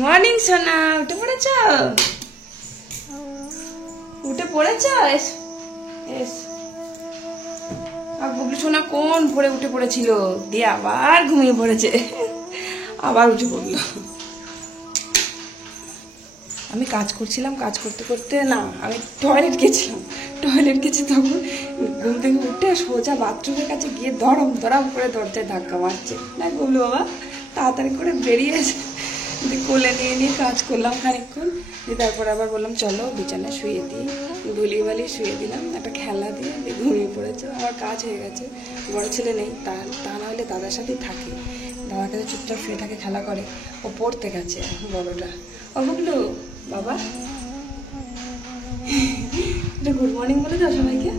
Morning সোনা, উঠে পড়েছ? উঠে পড়েছ? গুবলু সোনা কোন ভোরে উঠে পড়েছিল, দিয়ে আবার ঘুমিয়ে পড়েছে, আবার উঠে পড়লো। আমি কাজ করছিলাম, কাজ করতে করতে না আমি টয়লেট গেছিলাম, তখন ঘুম থেকে উঠে সোজা বাথরুমের কাছে গিয়ে ধরম ধরাম করে দরজায় ধাক্কা মারছে। না গুবলু বাবা তাড়াতাড়ি করে বেরিয়েছে, কোলে নিয়ে কাজ করলাম খানিকক্ষণ, দিয়ে তারপর আবার বললাম চলো বিছানায় শুয়ে দিই, ভুলিয়ে বালিয়ে শুয়ে দিলাম, একটা খেলা দিয়ে ঘুমিয়ে পড়েছে। আমার কাজ হয়ে গেছে। বড় ছেলে নেই, তা না হলে দাদার সাথেই থাকে, দাদার কাছে চুপচাপ শুয়ে থাকে, খেলা করে। ও পড়তে গেছে এখন বড়টা। ও গুবলু বাবা এটা গুড মর্নিং বলে দাও সবাইকে,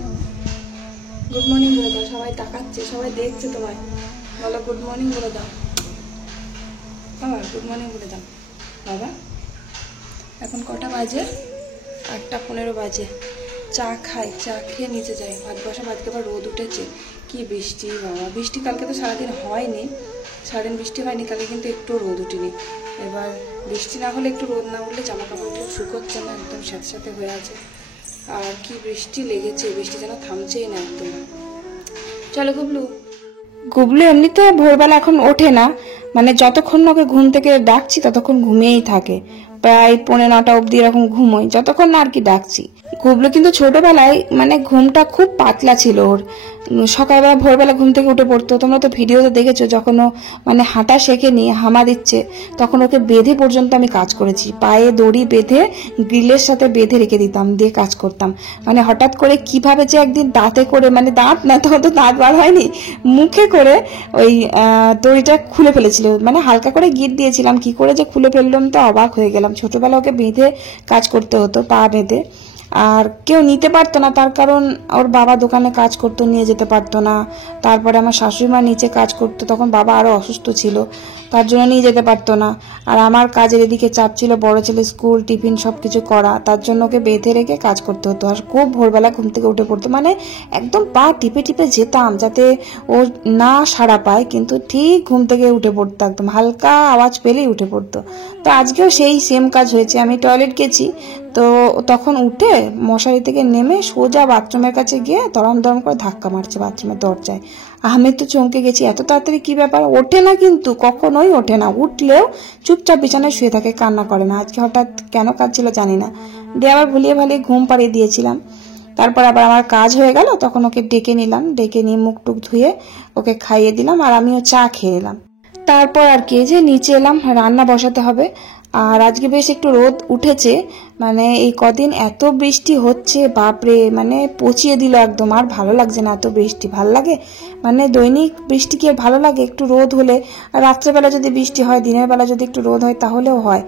গুড মর্নিং বলে দাও, সবাই তাকাচ্ছে, সবাই দেখছে তোমায়, বলো গুড মর্নিং বলে দাও বাবা, গুড মর্নিং বলে দাও বাবা। এখন কটা বাজে? 8:15 বাজে। চা খাই, চা খেয়ে নিচে যাই, ভাত বসা। আজকে আবার রোদ উঠেছে, কি বৃষ্টি বাবা, বৃষ্টি কালকে তো সারাদিন হয়নি, সারাদিন বৃষ্টি হয়নি, কালকে কিন্তু একটু রোদ উঠেনি। এবার বৃষ্টি না হলে, একটু রোদ না উঠলে জামা কাপড়গুলো শুকোচ্ছে না, একদম সাথে হয়ে আছে। আর কি বৃষ্টি লেগেছে, বৃষ্টি যেন থামছেই না একদম। চলো গুবলু। গুবলু এমনিতে ভোরবেলা এখন ওঠে না, মানে যতক্ষণ ওকে ঘুম থেকে ডাকছি ততক্ষণ ঘুমিয়েই থাকে, প্রায় 8:45 অবধি এরকম ঘুমোয়, যতক্ষণ না আর কি ডাকছি। গুবলু কিন্তু ছোটবেলায় মানে ঘুমটা খুব পাতলা ছিল ওর, সকালবেলা ভোরবেলা ঘুম থেকে উঠে পড়তো। তোমরা তো ভিডিওতে দেখেছো, যখন ও মানে হাঁটা শেখেনি, হামা দিচ্ছে, তখন ওকে বেঁধে পর্যন্ত আমি কাজ করেছি, পায়ে দড়ি বেঁধে গ্রিলের সাথে বেঁধে রেখে দিতাম, দিয়ে কাজ করতাম। মানে হঠাৎ করে কিভাবে যে একদিন দাঁতে করে, মানে দাঁত না, তখন তো দাঁত বার হয়নি, মুখে করে ওই দড়িটা খুলে ফেলেছিল, মানে হালকা করে গিট দিয়েছিলাম, কি করে যে খুলে ফেললাম তো অবাক হয়ে গেলাম। ছোটবেলা ওকে বেঁধে কাজ করতে হতো, পা বেঁধে, আর কেউ নিতে পারতো না, তার কারণ ওর বাবা দোকানে কাজ করতো, নিয়ে যেতে পারতো না। তারপরে আমার শাশুড়িমা নিচে কাজ করতো, তখন বাবা আরো অসুস্থ ছিল, তার জন্য নিয়ে যেতে পারতো না। আর আমার কাজের এদিকে চাপ ছিল, বড় ছেলে স্কুল টিফিন সবকিছু করা, তার জন্য ওকে বেঁধে রেখে কাজ করতে হতো। আর খুব ভোরবেলা ঘুম থেকে উঠে পড়তো, মানে একদম পা টিপে টিপে যেতাম যাতে ও না সাড়া পায়, কিন্তু ঠিক ঘুম থেকে উঠে পড়তো, একদম হালকা আওয়াজ পেলেই উঠে পড়তো। তো আজকেও সেই সেম কাজ হয়েছে। আমি টয়লেট গেছি, তো তখন উঠে মশারি থেকে নেমে সোজা বাথরুমের কাছে গিয়ে দরম দরম করে ধাক্কা মারছে বাথরুমের দরজায়। আমি তো চমকে গেছি, এত তাড়াতাড়ি কি ব্যাপার? ওঠে না, কিন্তু কখনোই ওঠে না, উঠলেও চুপচাপ বিছানায় শুয়ে থাকে, কান্না করে না। আজকে হঠাৎ কেন কাঁদছিল জানি না, দিয়ে আবার ভুলিয়ে ভালিয়ে ঘুম পাড়িয়ে দিয়েছিলাম। তারপর আবার আমার কাজ হয়ে গেল, তখন ওকে ডেকে নিলাম, ডেকে নিয়ে মুখ টুক ধুয়ে ওকে খাইয়ে দিলাম, আর আমিও চা খেয়ে এলাম। তারপর আর কি যে নিচে এলাম, রান্না বসাতে হবে। আর আজকে বেশ একটু রোদ উঠেছে, মানে এই কদিন এত বৃষ্টি হচ্ছে বাপরে, মানে পচিয়ে দিল একদম। আর ভালো লাগছে না এত বৃষ্টি, ভাল লাগে মানে দৈনিক বৃষ্টি কি আর ভালো লাগে? একটু রোদ হলে, আর রাত্রেবেলা যদি বৃষ্টি হয়, দিনের বেলা যদি একটু রোদ হয় তাহলেও হয়।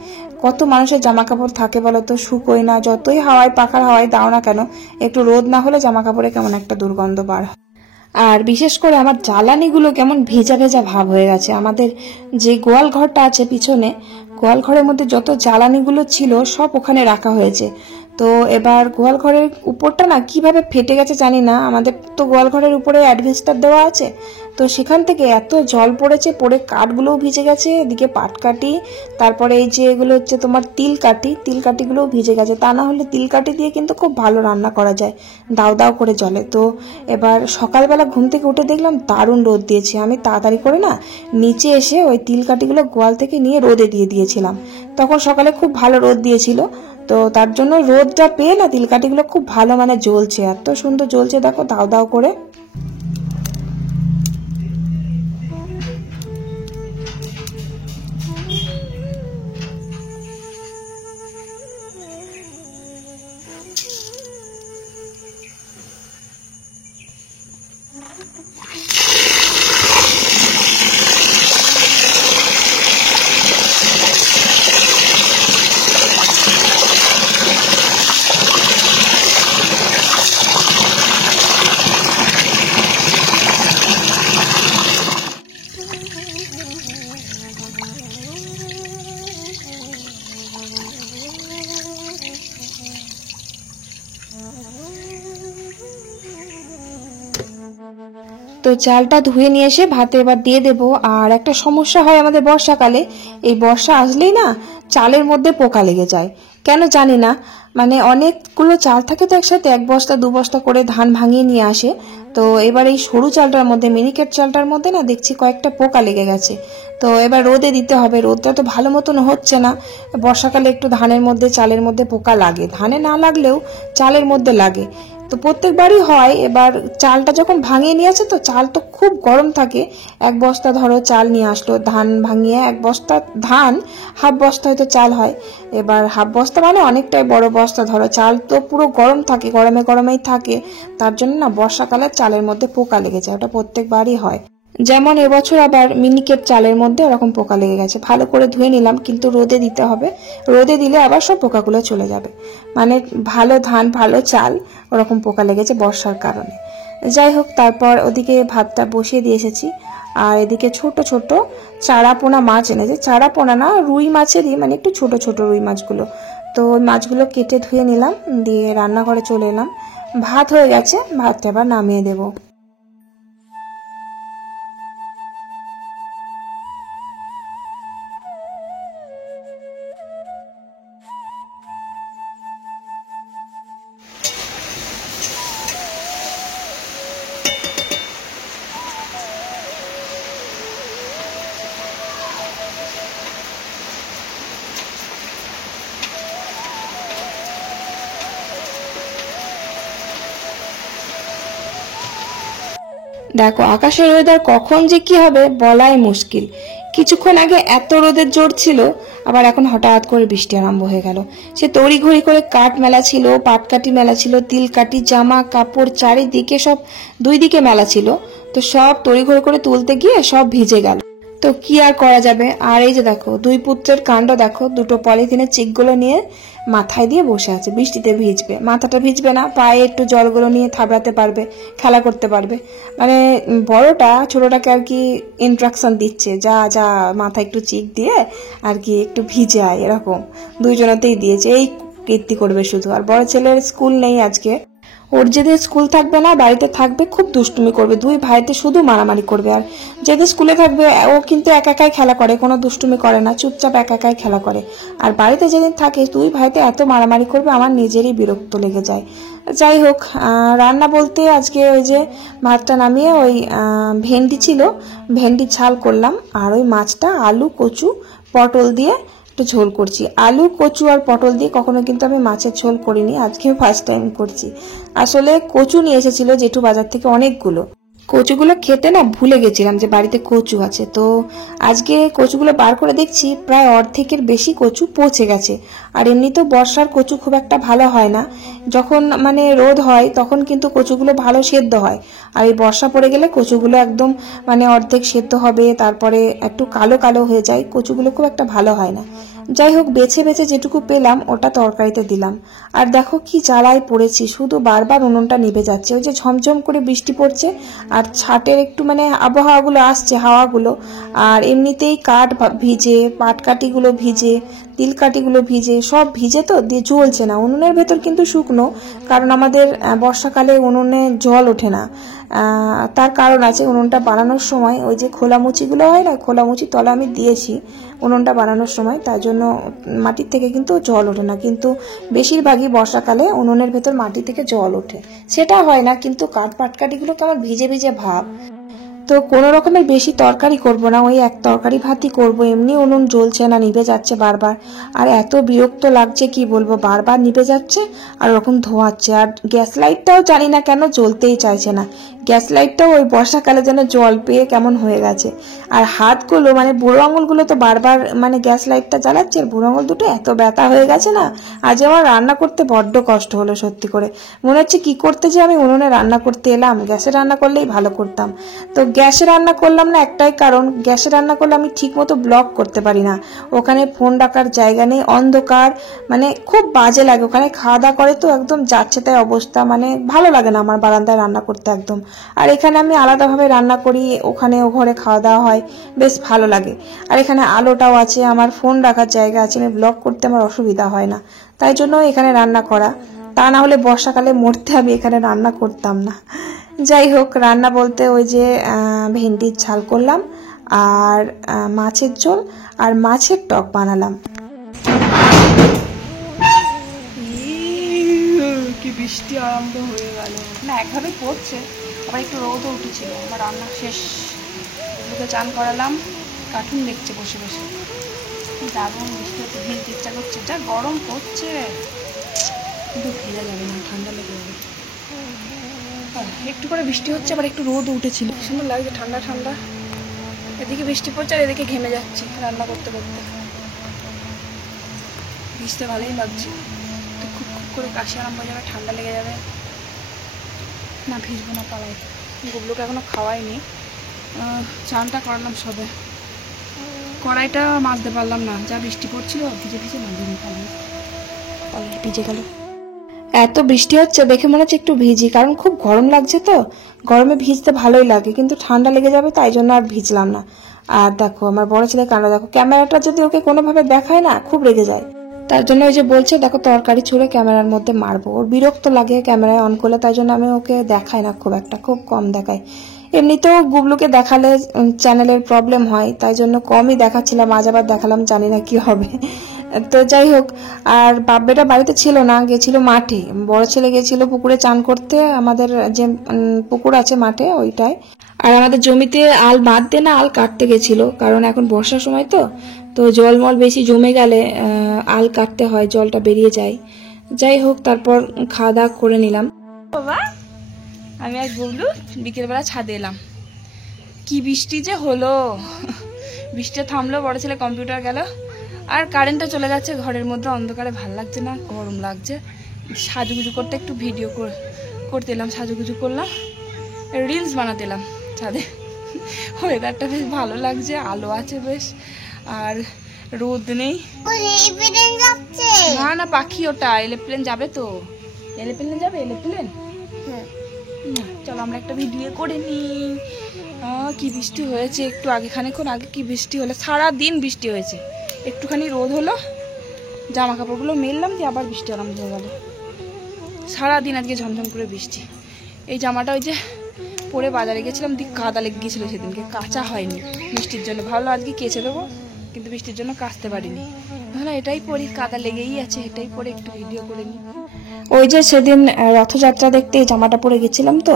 কত মানুষের জামা কাপড় থাকে বলো তো, শুকোয় না, যতই হাওয়ায় পাখার হাওয়ায় দাও না কেন, একটু রোদ না হলে জামা কাপড়ে কেমন একটা দুর্গন্ধ বার হয়। আর বিশেষ করে আমার জ্বালানিগুলো কেমন ভেজা ভেজা ভাব হয়ে গেছে। আমাদের যে গোয়াল ঘরটা আছে পিছনে, গোয়াল ঘরের মধ্যে যত জ্বালানিগুলো ছিল সব ওখানে রাখা হয়েছে। তো এবার গোয়াল ঘরের উপরটা না কিভাবে ফেটে গেছে জানি না, আমাদের তো গোয়াল ঘরের উপরে অ্যাডভেস্টার দেওয়া আছে, তো সেখান থেকে এত জল পড়েছে, পড়ে কাঠগুলোও ভিজে গেছে, এদিকে পাটকাঠি, তারপরে এই যে এগুলো হচ্ছে তোমার তিলকাঠিগুলোও ভিজে গেছে। তা না হলে তিলকাঠি দিয়ে কিন্তু খুব ভালো রান্না করা যায়, দাও দাও করে জ্বলে। তো এবার সকালবেলা ঘুম থেকে উঠে দেখলাম দারুণ রোদ দিয়েছে, আমি তাড়াতাড়ি করে না নিচে এসে ওই তিলকাঠিগুলো গোয়াল থেকে নিয়ে রোদে দিয়ে দিয়েছিলাম। তখন সকালে খুব ভালো রোদ দিয়েছিল, তো তার জন্য রোদটা পেয়ে না তিলকাঠিগুলো খুব ভালো মানে জ্বলছে, এত সুন্দর জ্বলছে দেখো, দাও দাও করে। তো চালটা ধুয়ে নিয়ে এসে ভাতে এবার দিয়ে দেবো। আর একটা সমস্যা হয় আমাদের বর্ষাকালে, এই বর্ষা আসলেই না চালের মধ্যে পোকা লেগে যায়, কেন জানি না। মানে অনেকগুলো চাল থাকে তো একসাথে, 1 বস্তা 2 বস্তা করে ধান ভাঙিয়ে নিয়ে আসে। তো এবার এই সরু চালটার মধ্যে, মিনিকেট চালটার মধ্যে না দেখছি কয়েকটা পোকা লেগে গেছে। তো এবার রোদে দিতে হবে, রোদটা তো ভালো মতন হচ্ছে না। বর্ষাকালে একটু ধানের মধ্যে চালের মধ্যে পোকা লাগে, ধানে না লাগলেও চালের মধ্যে লাগে, তো প্রত্যেকবারই হয়। এবার চালটা যখন ভাঙিয়ে নিয়ে আসে তো চাল তো খুব গরম থাকে। 1 বস্তা ধরো চাল নিয়ে আসলো, ধান ভাঙিয়ে 1 বস্তা ধান, হাফ বস্তা হয়তো চাল হয়। এবার হাফ বস্তা মানে অনেকটাই বড় বস্তা ধরো, চাল তো পুরো গরম থাকে, গরমে গরমেই থাকে। তার জন্য না বর্ষাকালে চালের মধ্যে পোকা লেগে যায়, ওটা প্রত্যেকবারই হয়। যেমন এবছর আবার মিনিকেট চালের মধ্যে ওরকম পোকা লেগে গেছে। ভালো করে ধুয়ে নিলাম, কিন্তু রোদে দিতে হবে, রোদে দিলে আবার সব পোকাগুলো চলে যাবে। মানে ভালো ধান ভালো চাল ওরকম পোকা লেগেছে বর্ষার কারণে। যাই হোক, তারপর ওদিকে ভাতটা বসিয়ে দিয়ে এসেছি। আর এদিকে ছোট ছোট চারাপোনা মাছ এনেছে, চারাপোনা না রুই মাছেরই, মানে একটু ছোট ছোট রুই মাছগুলো। তো ওই মাছগুলো কেটে ধুয়ে নিলাম, দিয়ে রান্নাঘরে চলে এলাম। ভাত হয়ে গেছে, ভাতটা এবার নামিয়ে দেবো। দেখো আকাশের ওয়েদার কখন যে কি হবে বলাই মুশকিল। কিছুক্ষণ আগে এত রোদের জোর ছিল, আবার এখন হঠাৎ করে বৃষ্টি আরম্ভ হয়ে গেল। সে তড়িঘড়ি করে কাঠ মেলা ছিল, পাটকাঠি মেলা ছিল, তিলকাঠি, জামা কাপড় চারিদিকে সব 2 দিকে মেলা ছিল। তো সব তড়িঘড়ি করে তুলতে গিয়ে সব ভিজে গেল। তো কি আর করা যাবে। আর এই যে দেখো 2 পুত্রের কাণ্ড দেখো, দুটো পলিথিনের চিকগুলো নিয়ে মাথায় দিয়ে বসে আছে, বৃষ্টিতে ভিজবে, মাথাটা ভিজবে না, পায়ে একটু জলগুলো নিয়ে থাবড়াতে পারবে, খেলা করতে পারবে। মানে বড়টা ছোটটাকে আর কি ইনস্ট্রাকশন দিচ্ছে, যা যা মাথায় একটু চিক দিয়ে আর কি একটু ভিজে আয়, এরকম দুইজনেতেই দিয়েছে। এই কীর্তি করবে শুধু। আর বড় ছেলের স্কুল নেই আজকে, ওর যেদিন স্কুল থাকবে না বাড়িতে থাকবে, খুব দুষ্টুমি করবে, 2 ভাইতে শুধু মারামারি করবে। আর যেদিন স্কুলে থাকবে ও কিন্তু একা একাই খেলা করে, কোনো দুষ্টুমি করে না, চুপচাপ একা একাই খেলা করে। আর বাড়িতে যেদিন থাকে 2 ভাইতে এত মারামারি করবে, আমার নিজেরই বিরক্ত লেগে যায়। যাই হোক, রান্না বলতে আজকে ওই যে ভাতটা নামিয়ে ওই ভেন্ডি ছিল, ভেন্ডি ঝাল করলাম। আর ওই মাছটা আলু কচু পটল দিয়ে একটু ঝোল করছি। আলু কচু আর পটল দিয়ে কখনো কিন্তু আমি মাছের ঝোল করিনি, আজকে ফার্স্ট টাইম করছি। আসলে কচু নিয়ে এসেছিল জেঠু বাজার থেকে অনেকগুলো, কচুগুলো খেতে না ভুলে গেছিলাম যে বাড়িতে কচু আছে। তো আজকে কচুগুলো বার করে দেখছি প্রায় অর্ধেকের বেশি কচু পচে গেছে। আর এমনিতেও বর্ষার কচু খুব একটা ভালো হয় না, যখন মানে রোদ হয় তখন কিন্তু কচুগুলো ভালো সেদ্ধ হয়। আর এই বর্ষা পড়ে গেলে কচুগুলো একদম মানে অর্ধেক সেদ্ধ হবে, তারপরে একটু কালো কালো হয়ে যায়, কচুগুলো খুব একটা ভালো হয় না। যাই হোক, বেছে বেছে যেটুকু পেলাম ওটা তরকারিতে দিলাম। আর দেখো কি জ্বালায় পড়েছি, শুধু বারবার উনুনটা নিভে যাচ্ছে। ওই যে ঝমঝম করে বৃষ্টি পড়ছে, আর ছাটের একটু মানে আবহাওয়াগুলো আসছে, হাওয়াগুলো, আর এমনিতেই কাঠ ভিজে, পাটকাঠিগুলো ভিজে, তিলকাঠিগুলো ভিজে, সব ভিজে তো দিয়ে জ্বলছে না। উনুনের ভেতর কিন্তু শুকনো, কারণ আমাদের বর্ষাকালে উনুনে জল ওঠে না। তার কারণ আছে, উনুনটা বানানোর সময় ওই যে খোলামুচিগুলো হয় না, খোলামুচি তলা আমি দিয়েছি উনুনটা বানানোর সময়, তার জন্য মাটির থেকে কিন্তু জল ওঠে না। কিন্তু বেশিরভাগই বর্ষাকালে উনুনের ভেতর মাটি থেকে জল ওঠে, সেটা হয় না, কিন্তু কাঠ পাটকাঠিগুলো কেমন ভিজে ভিজে ভাব। তো কোনো রকমের বেশি তরকারি করব না, ওই 1 তরকারি ভাতই করব। এমনি উনুন জ্বলছে না, নিভে যাচ্ছে বারবার। আর এত বিরক্ত লাগছে কি বলবো, বারবার নিভে যাচ্ছে আর ওরকম ধোঁয়াচ্ছে। আর গ্যাস লাইটটাও জানি না কেন জ্বলতেই চাইছে না, গ্যাস লাইটটাও ওই বর্ষাকালে যেন জল পেয়ে কেমন হয়ে গেছে। আর হাতগুলো মানে বুড়ো আঙুলগুলো তো বারবার মানে গ্যাস লাইটটা জ্বালাচ্ছে, আর বুড়ো আঙুল দুটো এত ব্যথা হয়ে গেছে না, আজ আমার রান্না করতে বড্ড কষ্ট হলো সত্যি করে। মনে হচ্ছে কি করতে যে আমি উনুনে রান্না করতে এলাম, গ্যাসে রান্না করলেই ভালো করতাম। তো গ্যাসে রান্না করলাম না একটাই কারণ, গ্যাসে রান্না করলে আমি ঠিক মতো ব্লক করতে পারি না, ওখানে ফোন রাখার জায়গা নেই, অন্ধকার, মানে খুব বাজে লাগে। ওখানে খাওয়া দাওয়া করে তো একদম যাচ্ছে তাই অবস্থা, মানে ভালো লাগে না আমার বারান্দায় রান্না করতে একদম। আর এখানে আমি আলাদাভাবে রান্না করি, ওখানে ও ঘরে খাওয়া দাওয়া হয়, বেশ ভালো লাগে। আর এখানে আলোটাও আছে, আমার ফোন রাখার জায়গা আছে, আমি ব্লক করতে আমার অসুবিধা হয় না, তাই জন্য এখানে রান্না করা। তা না হলে বর্ষাকালে মরতে আমি এখানে রান্না করতাম না। যাই হোক, রান্না বলতে ওই যে ভেন্ডির ঝাল করলাম আর মাছের ঝোল আর মাছের টক বানালাম। কি বৃষ্টি আরম্ভ হয়ে গেল না, একভাবে পড়ছে, আবার একটু রোদও উঠেছিল। আমার রান্না শেষ, ওকে চান করালাম, কার্টুন দেখছে বসে বসে। দারুণ বৃষ্টি হচ্ছে, ভিজতে ইচ্ছা করছে, যা গরম পড়ছে। কিন্তু ভেজা যাবে না, ঠান্ডা লেগে যাবে। একটু করে বৃষ্টি হচ্ছে, আবার একটু রোদ উঠেছিল, সুন্দর লাগছে, ঠান্ডা ঠান্ডা। এদিকে বৃষ্টি পড়ছে আর এদিকে ঘেমে যাচ্ছি রান্না করতে করতে। ভিজতে ভালোই লাগছে, তো খুব খুব করে কাশি আরম্ভ হয়ে যাবে, ঠান্ডা লেগে যাবে। না ভিজবো না পাড়ায়, গুবলুকে এখনো খাওয়াইনি, চানটা করালাম সবে। কড়াইটা মাজতে পারলাম না, যা বৃষ্টি পড়ছিল, ভিজে ভিজে মাজিনি, পালাই ভিজে গেল। এত বৃষ্টি হচ্ছে দেখে মনে হচ্ছে একটু ভিজি, কারণ খুব গরম লাগছে, তো গরমে ভিজতে ভালোই লাগে, কিন্তু ঠান্ডা লেগে যাবে, তাই জন্য আর ভিজলাম না। আর দেখো আমার বড় ছেলে কান্না, দেখো ক্যামেরাটা যদি ওকে কোনোভাবে দেখায় না খুব রেগে যায়, তার জন্য ওই যে বলছে দেখো তরকারি ছুঁড়ে ক্যামেরার মধ্যে মারবো, ওর বিরক্ত লাগে ক্যামেরায় অন করলে, তাই জন্য আমি ওকে দেখাই না, খুব একটা, খুব কম দেখাই। এমনিতেও গুবলুকে দেখালে চ্যানেলের প্রবলেম হয়, তাই জন্য কমই দেখাচ্ছিলাম, আজ আবার দেখালাম, জানি না কি হবে। তো যাই হোক, আর বাব্বেটা বাড়িতে ছিল না, গেছিল মাঠে, বড় ছেলে গেছিল পুকুরে চান করতে, আমাদের যে পুকুর আছে মাঠে ওইটায়। আর আমাদের জমিতে আল বাঁধতে না আল কাটতে গেছিল, কারণ এখন বর্ষার সময় তো তো জলমল বেশি জমে গেলে আল কাটতে হয়, জলটা বেরিয়ে যায়। যাই হোক, তারপর খাওয়া দাওয়া করে নিলাম। বাবা আমি আর গুবলু বিকেলবেলা ছাদে এলাম, কি বৃষ্টি যে হলো, বৃষ্টিটা থামলো, বড় ছেলে কম্পিউটার গেল, আর কারেন্টটা চলে যাচ্ছে, ঘরের মধ্যে অন্ধকারে ভাল লাগছে না, গরম লাগছে। সাজুগুজু করতে একটু ভিডিও করতে এলাম, সাজুগুজু করলাম, রিলস বানাতে এলাম ছাদে। ওয়েদারটা বেশ ভালো লাগছে, আলো আছে বেশ, আর রোদ নেই। না না পাখি ওটা, এরোপ্লেন যাবে তো, এরোপ্লেন যাবে, এরোপ্লেন। চলো আমরা একটা ভিডিও করে নিই। কি বৃষ্টি হয়েছে একটু আগে, খানিকক্ষণ আগে কি বৃষ্টি হলো, সারাদিন বৃষ্টি হয়েছে, একটুখানি রোদ হলো, জামা কাপড়গুলো মেললাম, দিয়ে আবার বৃষ্টি আরম্ভ হয়ে গেল। সারাদিন আজকে ঝমঝম করে বৃষ্টি। এই জামাটা ওই যে পরে বাজারে গেছিলাম, দিয়ে কাদা লেগে গিয়েছিল সেদিনকে, কাঁচা হয়নি বৃষ্টির জন্য, ভালো আজকে কেচে দেবো, কিন্তু বৃষ্টির জন্য কাচতে পারিনি। ভালো এটাই পরি, কাদা লেগেই আছে, এটাই পরে একটু ভিডিও করে নিই। ওই যে সেদিন রথযাত্রা দেখতে এই জামাটা পরে গেছিলাম, তো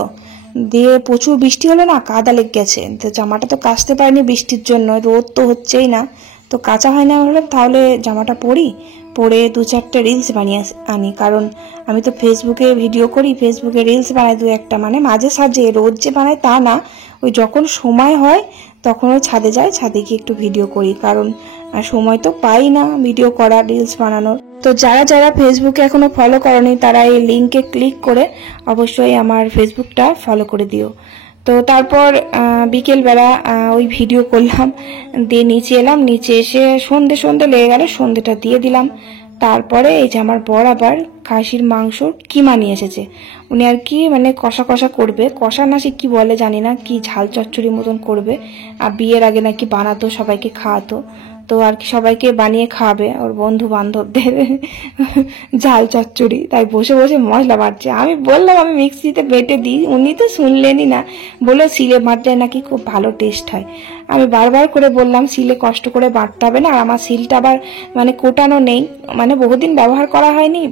দিয়ে প্রচুর বৃষ্টি হলো না, কাদা লেগে গেছে, তো জামাটা তো কাচতে পারিনি বৃষ্টির জন্য, রোদ তো হচ্ছেই না, তো কাঁচা হয় না, ভাবলাম তাহলে জামাটা পরে 2-4টে রিলস বানিয়ে আনি, কারণ আমি তো ফেসবুকে ভিডিও করি, ফেসবুকে রিলস বানাই 2-1টা, মানে মাঝে সাঝে, রোজ যে বানাই তা না, ওই যখন সময় হয় তখন ওই ছাদে যাই, ছাদে গিয়ে একটু ভিডিও করি, কারণ সময় তো পাই না ভিডিও করা, রিলস বানানোর। তো যারা যারা ফেসবুকে এখনো ফলো করনি, তারা এই লিঙ্কে ক্লিক করে অবশ্যই আমার ফেসবুকটা ফলো করে দিও। তো তারপর বিকেলবেলা ওই ভিডিও করলাম, দিয়ে নিচে এলাম, নিচে এসে সন্ধে লেগে গেল, সন্ধেটা দিয়ে দিলাম। তারপরে এই যে আমার বর আবার খাসির মাংস কিমা নিয়ে এসেছে, উনি আর কি মানে কষা কষা করবে, কষা না সে কি বলে জানি না, কি ঝাল চচ্চড়ি মতন করবে, আর বিয়ের আগে নাকি বানাতো, সবাইকে খাওয়াতো, তো আর কি সবাইকে বানিয়ে খাওয়াবে ওর বন্ধু বান্ধবদের ঝাল চচ্চড়ি, তাই বসে বসে মশলা বাটছে। আমি বললাম আমি মিক্সিতে বেটে দিই, উনি তো শুনলেনই না, বলে শিলে বাটলে নাকি খুব ভালো টেস্ট হয়। আমি বারবার করে বললাম শিলে কষ্ট করে বাটতে হবে না, আর আমার শিলটা আবার মানে কোটানো নেই, মানে বহুদিন ব্যবহার করা হয়নি।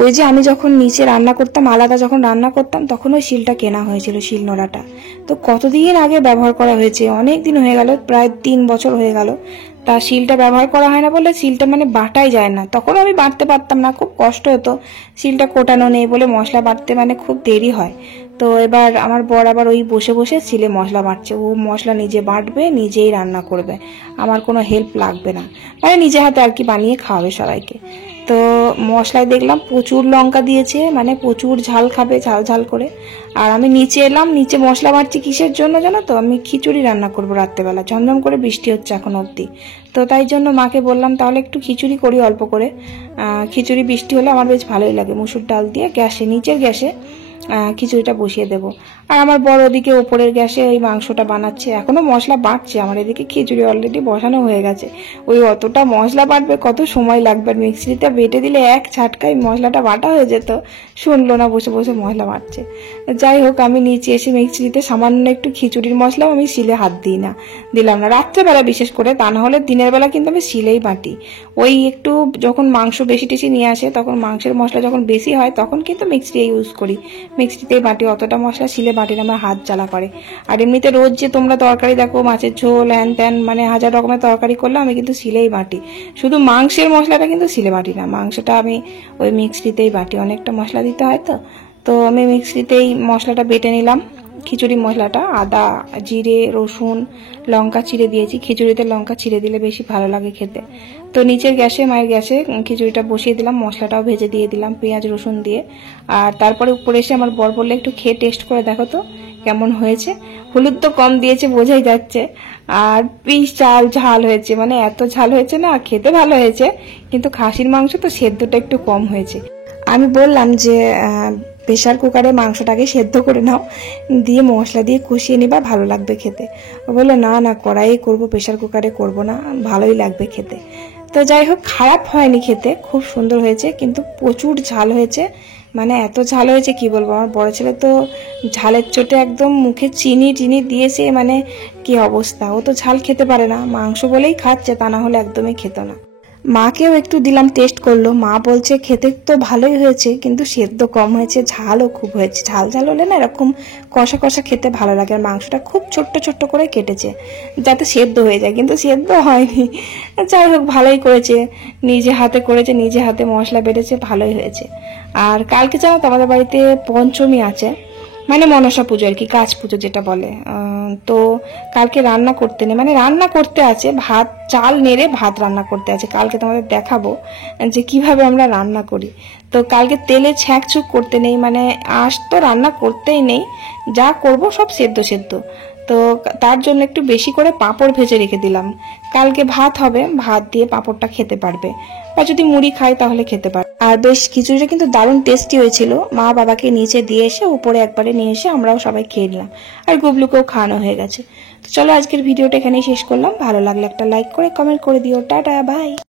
ওই যে আমি যখন নিচে রান্না করতাম, আলাদা যখন রান্না করতাম, তখন ওই শিলটা কেনা হয়েছিল, শিল নোড়াটা তো কতদিন আগে ব্যবহার করা হয়েছে, অনেক দিন হয়ে গেল, প্রায় 3 বছর হয়ে গেল, তা শিলটা ব্যবহার করা হয় না বলে শিলটা মানে বাটাই যায় না, তখন আমি বাটতে পারতাম না, খুব কষ্ট হতো, শিলটা কোটানো নেই বলে মশলা বাটতে মানে খুব দেরি হয়। তো এবার আমার বর আবার ওই বসে বসে শিলে মশলা বাটছে, ও মশলা নিজে বাটবে, নিজেই রান্না করবে, আমার কোনো হেল্প লাগবে না, মানে নিজে হাতে আর কি বানিয়ে খাওয়াবে সবাইকে। তো মশলায় দেখলাম প্রচুর লঙ্কা দিয়েছে, মানে প্রচুর ঝাল খাবে, ঝাল ঝাল করে। আর আমি নিচে এলাম, নিচে মশলা বাটছি কিসের জন্য জানো তো, আমি খিচুড়ি রান্না করবো রাত্রেবেলা, ঝমঝম করে বৃষ্টি হচ্ছে এখন অবধি, তো তাই জন্য মাকে বললাম তাহলে একটু খিচুড়ি করি অল্প করে। খিচুড়ি বৃষ্টি হলে আমার বেশ ভালোই লাগে, মুসুর ডাল দিয়ে গ্যাসে, নিচের গ্যাসে খিচুড়িটা বসিয়ে দেবো। আর আমার বড় ওদিকে ওপরের গ্যাসে ওই মাংসটা বানাচ্ছে, এখনো মশলা বাটছে। আমার এদিকে খিচুড়ি অলরেডি বসানো হয়ে গেছে। ওই অতটা মশলা বাটবে, কত সময় লাগবে। আর মিক্সিতে বেটে দিলে এক ছাটকায় মশলাটা বাটা হয়ে যেত, শুনলো না, বসে বসে মশলা বাটছে। যাই হোক, আমি নিচে এসে মিক্সিতে সামান্য একটু খিচুড়ির মশলাও আমি শিলে হাত দিলাম না রাত্রেবেলা বিশেষ করে, তা না হলে দিনের বেলা কিন্তু আমি শিলেই বাটি। ওই একটু যখন মাংস বেশি টেশি নিয়ে আসে, তখন মাংসের মশলা যখন বেশি হয় তখন কিন্তু মিক্সি ইউজ করি, মিক্সিতেই বাটি। অতটা মশলা শিলে বাটি না, আমার হাত জ্বালা করে। আর এমনিতে রোজ যে তোমরা তরকারি দেখো, মাছের ঝোল হ্যান ত্যান, মানে হাজার রকমের তরকারি করলে আমি কিন্তু শিলেই বাটি। শুধু মাংসের মশলাটা কিন্তু শিলে বাটি না, মাংসটা আমি ওই মিক্সিতেই বাটি, অনেকটা মশলা দিতে হয় তো। তো আমি মিক্সিতেই মশলাটা বেটে নিলাম, খিচুড়ি মশলাটা। আদা, জিরে, রসুন, লঙ্কা চিড়ে দিয়েছি। খিচুড়িতে লঙ্কা চিড়ে দিলে বেশি ভালো লাগে খেতে। তো নিচের গ্যাসে, মায়ের গ্যাসে খিচুড়িটা বসিয়ে দিলাম, মশলাটাও ভেজে দিয়ে দিলাম পেঁয়াজ রসুন দিয়ে। আর তারপরে উপরে এসে আমার বর বললে একটু খেয়ে টেস্ট করে দেখো তো কেমন হয়েছে। হলুদ তো কম দিয়েছে, বোঝাই যাচ্ছে। আর পিস ঝাল হয়েছে, মানে এত ঝাল হয়েছে না, খেতে ভালো হয়েছে, কিন্তু খাসির মাংস তো সেদ্ধটা একটু কম হয়েছে। আমি বললাম যে প্রেশার কুকারে মাংসটাকে সেদ্ধ করে নাও, দিয়ে মশলা দিয়ে কষিয়ে নিবা, ভালো লাগবে খেতে। ও বললো না না, কড়াইয়ে করবো, প্রেশার কুকারে করবো না, ভালোই লাগবে খেতে। তো যাই হোক, খারাপ হয়নি খেতে, খুব সুন্দর হয়েছে, কিন্তু প্রচুর ঝাল হয়েছে। মানে এত ঝাল হয়েছে কি বলবো। আমার বড় ছেলে তো ঝালের চোটে একদম মুখে চিনি দিয়েছে, মানে কি অবস্থা। ও তো ঝাল খেতে পারে না, মাংস বলেই খাচ্ছে, তা না হলে একদমই খেত না। মাকেও একটু দিলাম, টেস্ট করলো। মা বলছে খেতে তো ভালোই হয়েছে, কিন্তু সেদ্ধ কম হয়েছে, ঝালও খুব হয়েছে। ঝাল হলে না এরকম কষা কষা খেতে ভালো লাগে। আর মাংসটা খুব ছোট্ট ছোট্ট করে কেটেছে যাতে সেদ্ধ হয়ে যায়, কিন্তু সেদ্ধ হয়নি। যাই হোক, ভালোই করেছে, নিজে হাতে করেছে, নিজে হাতে মশলা বেটেছে, ভালোই হয়েছে। আর কালকে জানো তো আমাদের বাড়িতে পঞ্চমী আছে, মানে মনসা পুজো আর কি, কাজ পুজো যেটা বলে। তো কালকে রান্না করতে নেই, মানে রান্না করতে আছে, ভাত চাল নেড়ে ভাত রান্না করতে আছে। কালকে তোমাদের দেখাবো যে কিভাবে আমরা রান্না করি। তো কালকে তেলে ছ্যাঁকছুক করতে নেই, মানে আঁশ তো রান্না করতেই নেই, যা করব সব সেদ্ধ সেদ্ধ। তো তার জন্য একটু বেশি করে পাঁপড় ভেজে রেখে দিলাম। কালকে ভাত হবে, ভাত দিয়ে পাঁপড়টা খেতে পারবে, বা যদি মুড়ি খাই তাহলে খেতে পারবে। আর বেশ খিচুড়িটা কিন্তু দারুণ টেস্টি হয়েছিল। মা বাবাকে নিচে দিয়ে এসে উপরে একবারে নিয়ে এসে আমরাও সবাই খেয়ে নিলাম, আর গুবলুকেও খাওয়ানো হয়ে গেছে। তো চলো, আজকের ভিডিওটা এখানেই শেষ করলাম। ভালো লাগলে একটা লাইক করে কমেন্ট করে দিও। Tata, by.